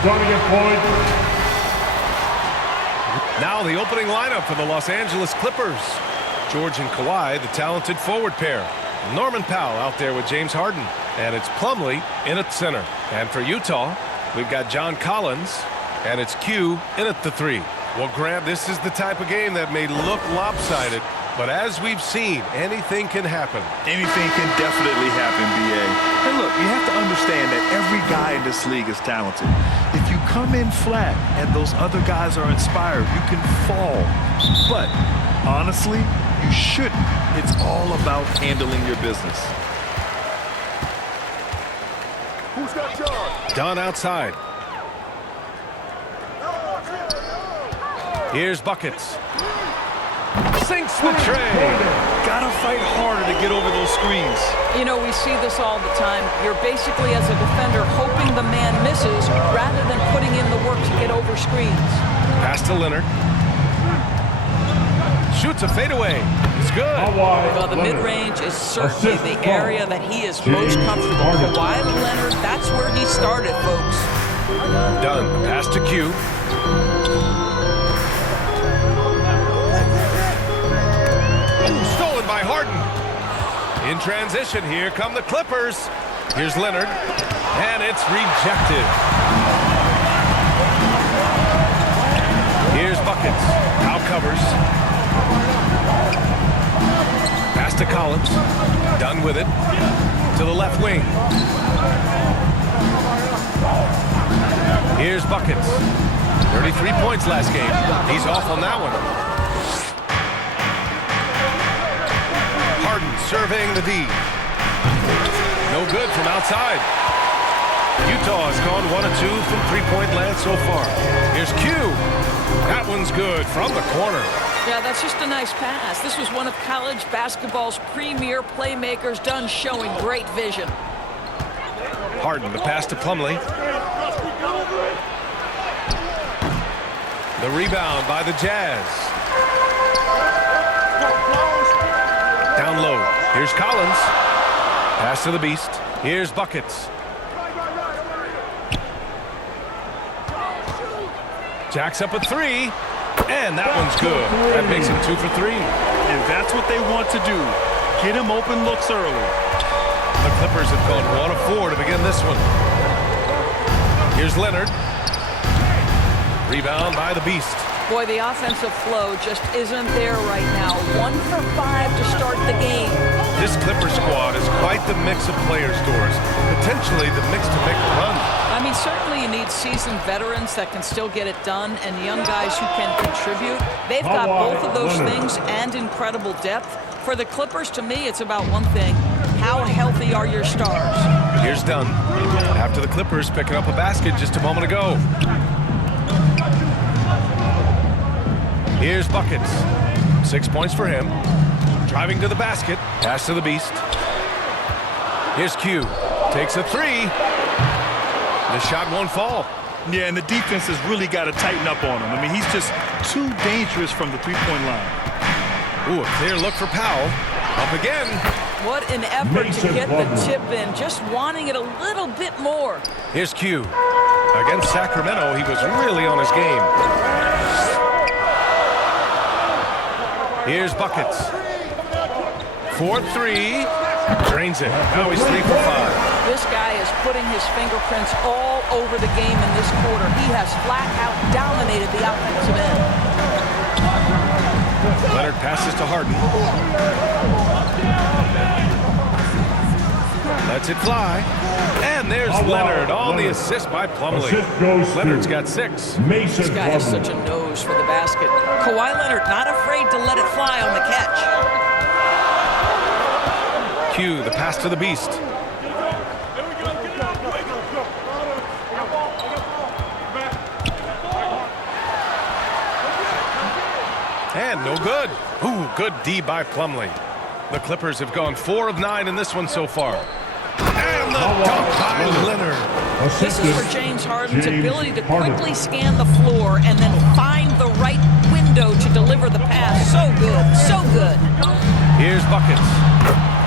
Starting at point. Now the opening lineup for the Los Angeles Clippers. George and Kawhi, the talented forward pair. Norman Powell out there with James Harden. And it's Plumlee in at center. And for Utah, we've got John Collins. And it's Q in at the 3. Well, Graham, this is the type of game that may look lopsided. But as we've seen, anything can happen. Anything can definitely happen, B.A. And look, you have to understand that every guy in this league is talented. If you come in flat and those other guys are inspired, you can fall. But honestly, you shouldn't. It's all about handling your business. Who's got charge? Dunn outside. Here's Buckets. Sinks the tray. Gotta fight harder to get over those screens. You know, we see this all the time. You're basically, as a defender, hoping the man misses rather than putting in the work to get over screens. Pass to Leonard. Shoots a fadeaway. It's good. Well, the mid-range is certainly the area that he is most comfortable. Kawhi Leonard, that's where he started, folks. Dunn. Pass to Q. Stolen by Harden. In transition, here come the Clippers. Here's Leonard, and it's rejected. Here's Buckets. Powell covers. Pass to Collins. Dunn with it. To the left wing. Here's Buckets. 33 points last game. He's off on that one. Harden surveying the D. No good from outside. Utah has gone 1 of 2 from three-point land so far. Here's Q. That one's good from the corner. Yeah, that's just a nice pass. This was one of college basketball's premier playmakers, Dunn showing great vision. Harden, the pass to Plumlee. The rebound by the Jazz. Down low. Here's Collins. Pass to the Beast. Here's Buckets. Jacks up a 3. And that one's good. That makes him 2 for 3. And that's what they want to do. Get him open looks early. The Clippers have gone 1 of 4 to begin this one. Here's Leonard. Rebound by the Beast. Boy, the offensive flow just isn't there right now. 1 for 5 to start the game. This Clipper squad is quite the mix of players, Doris. Potentially the mix to make a run. I mean, certainly you need seasoned veterans that can still get it done and young guys who can contribute. They've got both of those things and incredible depth. For the Clippers, to me, it's about one thing. How healthy are your stars? Here's Dunn. After the Clippers picking up a basket just a moment ago. Here's Buckets. 6 points for him. Driving to the basket. Pass to the Beast. Here's Q. Takes a 3. The shot won't fall. Yeah, and the defense has really got to tighten up on him. I mean, he's just too dangerous from the three-point line. Ooh, a clear look for Powell. Up again. What an effort to get the tip in. Just wanting it a little bit more. Here's Q. Against Sacramento, he was really on his game. Here's Buckets. 4-3. Drains it. Now he's 3 for 5. This guy is putting his fingerprints all over the game in this quarter. He has flat out dominated the offensive end. Leonard passes to Harden. Lets it fly. And there's Leonard on the assist by Plumlee. Leonard's got 6. This guy has such a nose for the basket. Kawhi Leonard not afraid to let it fly on the catch. Q, the pass to the Beast. And no good. Ooh, good D by Plumlee. The Clippers have gone 4 of 9 in this one so far. And the dunk by Leonard. This is for James Harden's ability to quickly scan the floor and then find the right window to deliver the pass. So good, so good. Here's Buckets.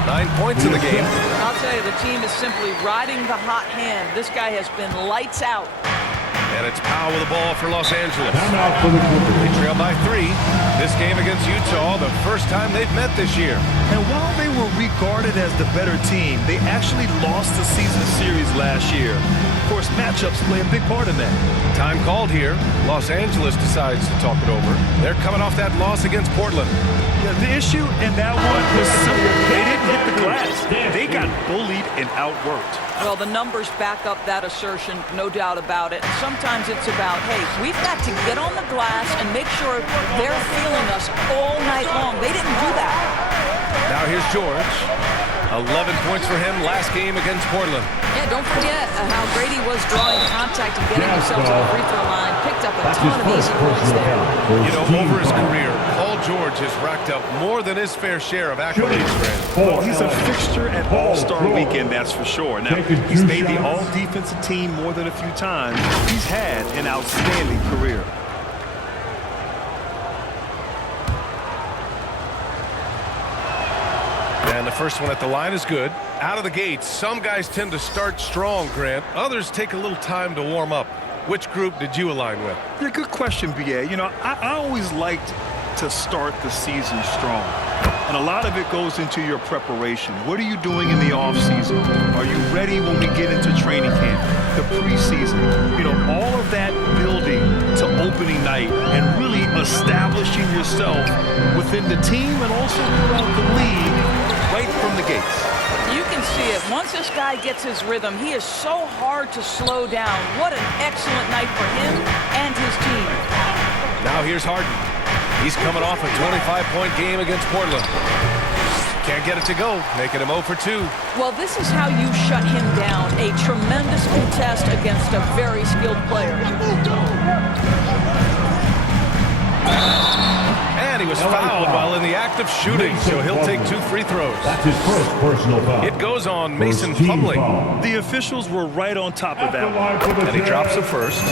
9 points in the game. I'll tell you, the team is simply riding the hot hand. This guy has been lights out. And it's Powell with the ball for Los Angeles. Timeout for the Clippers. They trail by 3. This game against Utah, the first time they've met this year. And while they were regarded as the better team, they actually lost the season series last year. Of course, matchups play a big part in that. Time called here. Los Angeles decides to talk it over. They're coming off that loss against Portland. Yeah, the issue in that one was simple. They didn't hit the glass. They got bullied and outworked. Well, the numbers back up that assertion, no doubt about it. Sometimes it's about, hey, we've got to get on the glass and make sure they're feeling us all night long. They didn't do that. Now here's George. 11 points for him last game against Portland. Yeah, don't forget how great he was drawing contact and getting himself to the free throw line. Picked up a ton of easy points there. You know, over his career, Paul George has racked up more than his fair share of accolades, Grant. Well, he's a fixture at All-Star Weekend, that's for sure. Now, he's made the All-Defensive team more than a few times. He's had an outstanding career. And the first one at the line is good. Out of the gates, some guys tend to start strong, Grant. Others take a little time to warm up. Which group did you align with? Yeah, good question, B.A. You know, I always liked to start the season strong. And a lot of it goes into your preparation. What are you doing in the offseason? Are you ready when we get into training camp? The preseason. You know, all of that building to opening night and really establishing yourself within the team and also throughout the league right from the gates. You can see it. Once this guy gets his rhythm, he is so hard to slow down. What an excellent night for him and his team. Now here's Harden. He's coming off a 25-point game against Portland. Can't get it to go, making him 0 for 2. Well, this is how you shut him down. A tremendous contest against a very skilled player. And he was fouled while in the act of shooting, so he'll take 2 free throws. That's his first personal foul. It goes on Mason First team Plumlee. foul. The officials were right on top of At the that one. line for the And he drops the Jazz. first.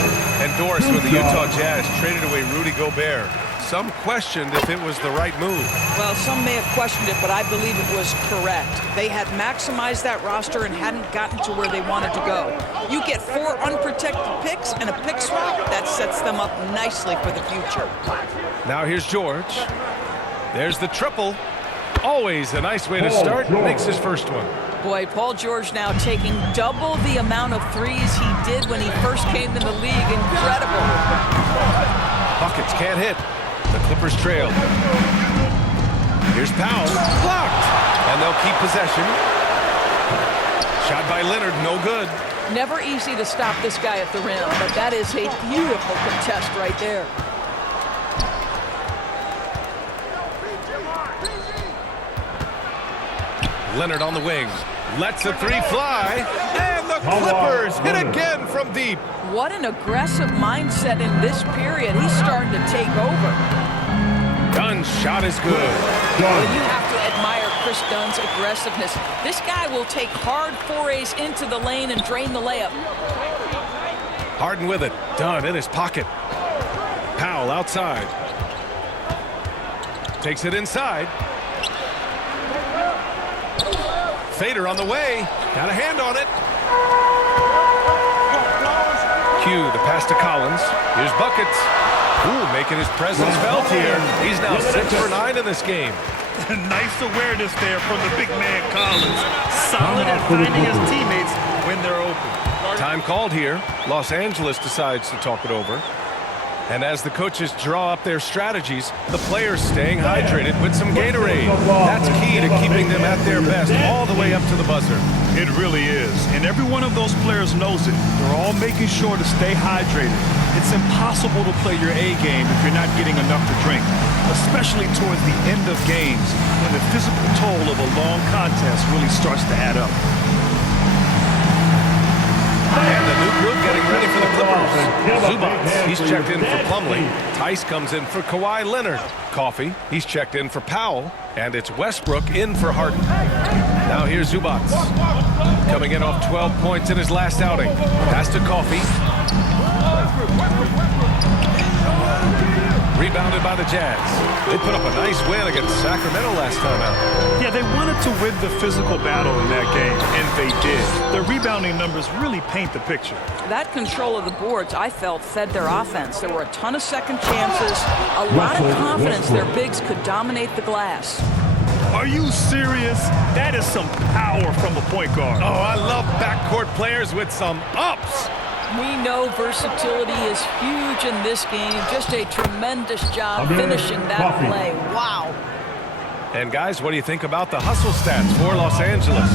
And Doris with the Utah Jazz traded away Rudy Gobert. Some questioned if it was the right move. Well, some may have questioned it, but I believe it was correct. They had maximized that roster and hadn't gotten to where they wanted to go. You get 4 unprotected picks and a pick swap, that sets them up nicely for the future. Now here's George. There's the triple. Always a nice way to start. Makes his first one. Boy, Paul George now taking double the amount of threes he did when he first came in the league. Incredible. Buckets can't hit. The Clippers trail. Here's Powell. Blocked. And they'll keep possession. Shot by Leonard. No good. Never easy to stop this guy at the rim, but that is a beautiful contest right there. Leonard on the wing. Lets the 3 fly. And the Clippers hit again from deep. What an aggressive mindset in this period. He's starting to take over. Dunn's shot is good. Well, you have to admire Chris Dunn's aggressiveness. This guy will take hard forays into the lane and drain the layup. Harden with it. Dunn in his pocket. Powell outside. Takes it inside. Fader on the way. Got a hand on it. Q, the pass to Collins. Here's buckets. Ooh, making his presence felt here. He's now 6 for 9 in this game. Nice awareness there from the big man Collins. Solid at finding his teammates when they're open. Time called here. Los Angeles decides to talk it over. And as the coaches draw up their strategies, the players staying hydrated with some Gatorade. That's key to keeping them at their best all the way up to the buzzer. It really is. And every one of those players knows it. They're all making sure to stay hydrated. It's impossible to play your A game if you're not getting enough to drink, especially towards the end of games when the physical toll of a long contest really starts to add up. And the new group getting ready for the Clippers. Zubats, he's checked in for Plumlee. Tice comes in for Kawhi Leonard. Coffee, he's checked in for Powell. And it's Westbrook in for Harden. Now here's Zubats. Coming in off 12 points in his last outing. Pass to Coffee. Rebounded by the Jazz. They put up a nice win against Sacramento last time out. Yeah, they wanted to win the physical battle in that game, and they did. The rebound rebounding numbers really paint the picture. That control of the boards, I felt, fed their offense. There were a ton of second chances, a lot of confidence their bigs could dominate the glass. Are you serious? That is some power from a point guard. Oh, I love backcourt players with some ups. We know versatility is huge in this game. Just a tremendous job finishing that play. Wow. And guys, what do you think about the hustle stats for Los Angeles?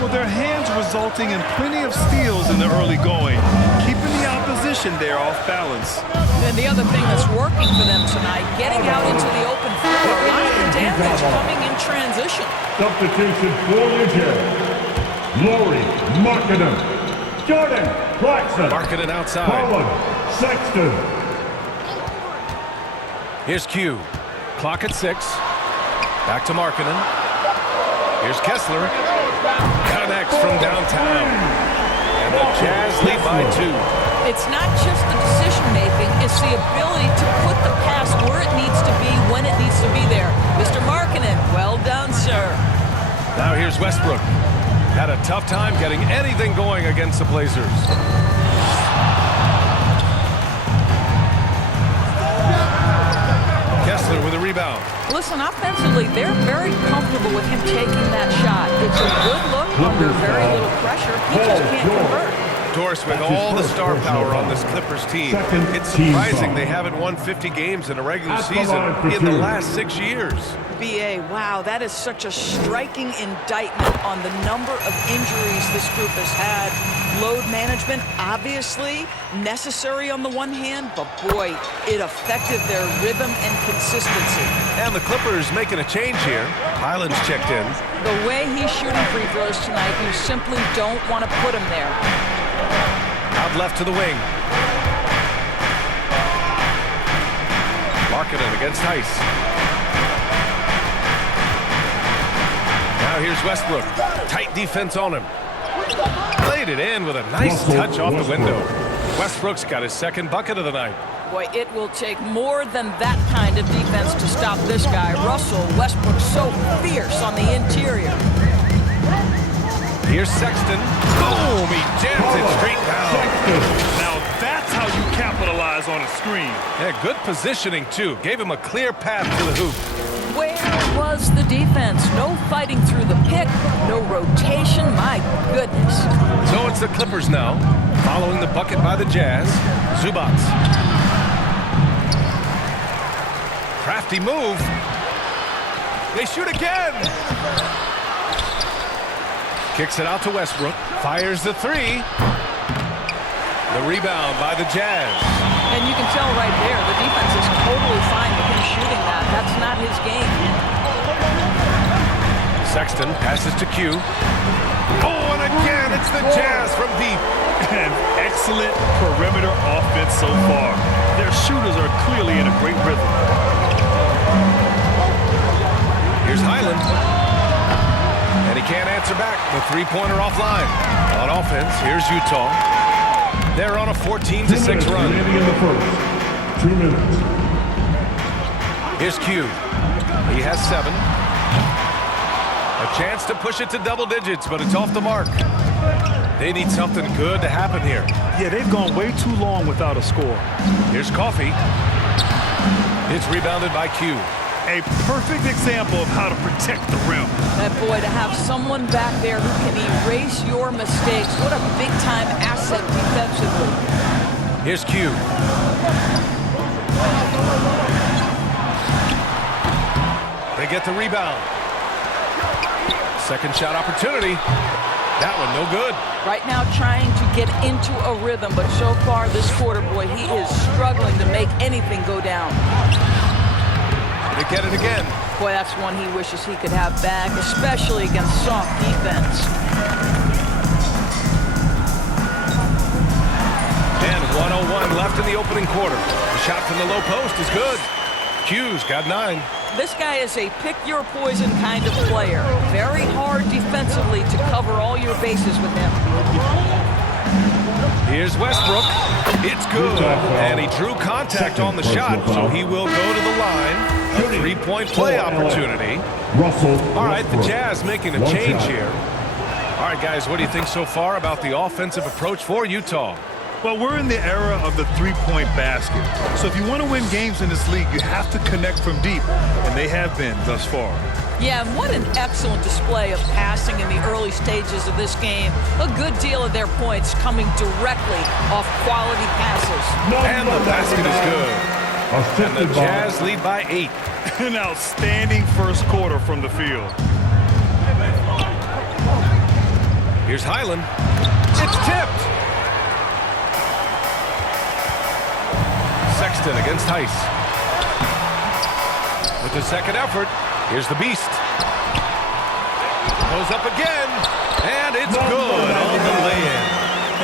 Well, their hands resulting in plenty of steals in the early going, keeping the opposition there off balance. And the other thing that's working for them tonight, getting out into the open floor. A lot of the damage coming in transition. Substitution for New Jersey. Laurie Markkinen. Jordan Clarkson. Markkinen outside. Colin Sexton. Here's Q. Clock at 6. Back to Markkinen. Here's Kessler. Connects from downtown. And the Jazz lead by 2. It's not just the decision-making, it's the ability to put the pass where it needs to be, when it needs to be there. Mr. Markkinen, well done, sir. Now here's Westbrook. Had a tough time getting anything going against the Blazers. Kessler with a rebound. Listen, offensively, they're very comfortable with him taking that shot. It's a good look under very little pressure. He just can't convert. Doris, with all the star power on this Clippers team, it's surprising they haven't won 50 games in a regular season in the last 6 years. BA, wow, that is such a striking indictment on the number of injuries this group has had. Load management, obviously, necessary on the one hand, but boy, it affected their rhythm and consistency. And the Clippers making a change here. Highland's checked in. The way he's shooting free throws tonight, you simply don't want to put him there. Out left to the wing. Markkinen against Heiss. Now here's Westbrook. Tight defense on him. Played it in with a nice touch off the window. Westbrook's got his second bucket of the night. Boy, it will take more than that kind of defense to stop this guy. Russell Westbrook so fierce on the interior. Here's Sexton. Boom! He jams it straight down. Now that's how you capitalize on a screen. Yeah, good positioning, too. Gave him a clear path to the hoop. Where was the defense? No fighting through the pick, no rotation. My goodness. So it's the Clippers now, following the bucket by the Jazz. Zubats. Crafty move. They shoot again. Kicks it out to Westbrook. Fires the 3. The rebound by the Jazz. And you can tell right there, the defense is totally fine with him shooting that. That's not his game. Sexton passes to Q. Oh, and again, it's the Jazz from deep. An excellent perimeter offense so far. Their shooters are clearly in a great rhythm. Here's Highland. And he can't answer back. The three-pointer offline. On offense, here's Utah. They're on a 14-6 run. Remaining in the first. 2 minutes. Here's Q. He has 7. A chance to push it to double digits, but it's off the mark. They need something good to happen here. Yeah, they've gone way too long without a score. Here's Coffey. It's rebounded by Q. A perfect example of how to protect the rim. That boy, to have someone back there who can erase your mistakes. What a big-time asset defensively. Here's Q. They get the rebound. Second shot opportunity. That one no good. Right now trying to get into a rhythm, but so far this quarter, boy, he is struggling to make anything go down. They get it again. Boy, that's one he wishes he could have back, especially against soft defense. And 1:01 left in the opening quarter. The shot from the low post is good. Q's got 9. This guy is a pick-your-poison kind of player. Very hard defensively to cover all your bases with him. Here's Westbrook. It's good. And he drew contact on the shot, so he will go to the line. A 3-point play opportunity. Russell. All right, the Jazz making a change here. All right, guys, what do you think so far about the offensive approach for Utah? Well, we're in the era of the three-point basket. So if you want to win games in this league, you have to connect from deep, and they have been thus far. Yeah, and what an excellent display of passing in the early stages of this game. A good deal of their points coming directly off quality passes. And the basket is good. And the Jazz lead by 8. An outstanding first quarter from the field. Here's Highland. It's tipped. Sexton against Heiss. With the second effort, here's the Beast. Goes up again, and it's good on the lay-in.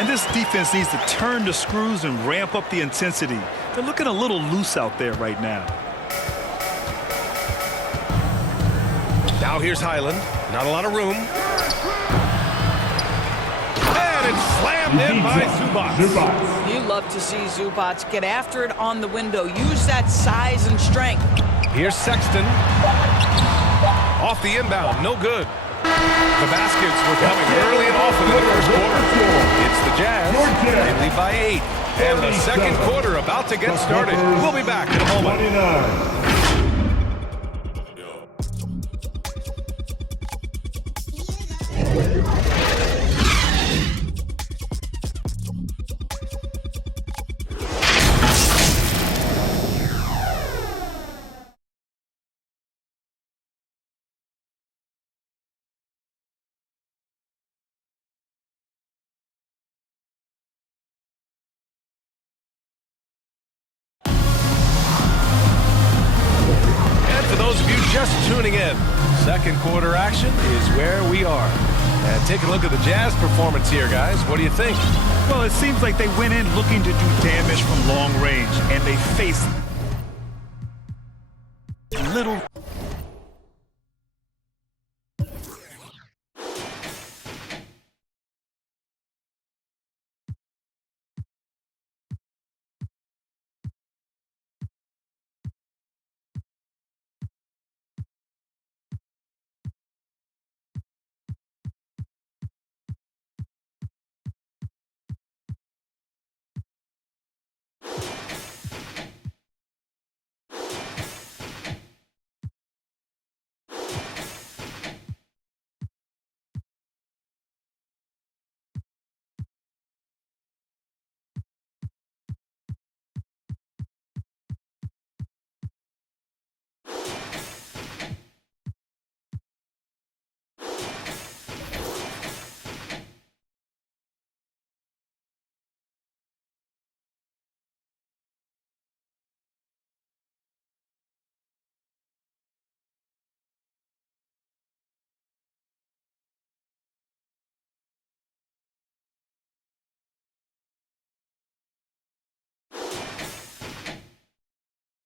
And this defense needs to turn the screws and ramp up the intensity. They're looking a little loose out there right now. Now here's Highland. Not a lot of room. And it's slammed in by Zubac. You love to see Zubac get after it on the window. Use that size and strength. Here's Sexton. Off the inbound, no good. The baskets were coming early and often in the first quarter. It's the Jazz. They lead by 8. And the second quarter about to get started. We'll be back in a moment. 29. For those of you just tuning in, second quarter action is where we are. And take a look at the Jazz performance here, guys. What do you think? Well, it seems like they went in looking to do damage from long range, and they faced little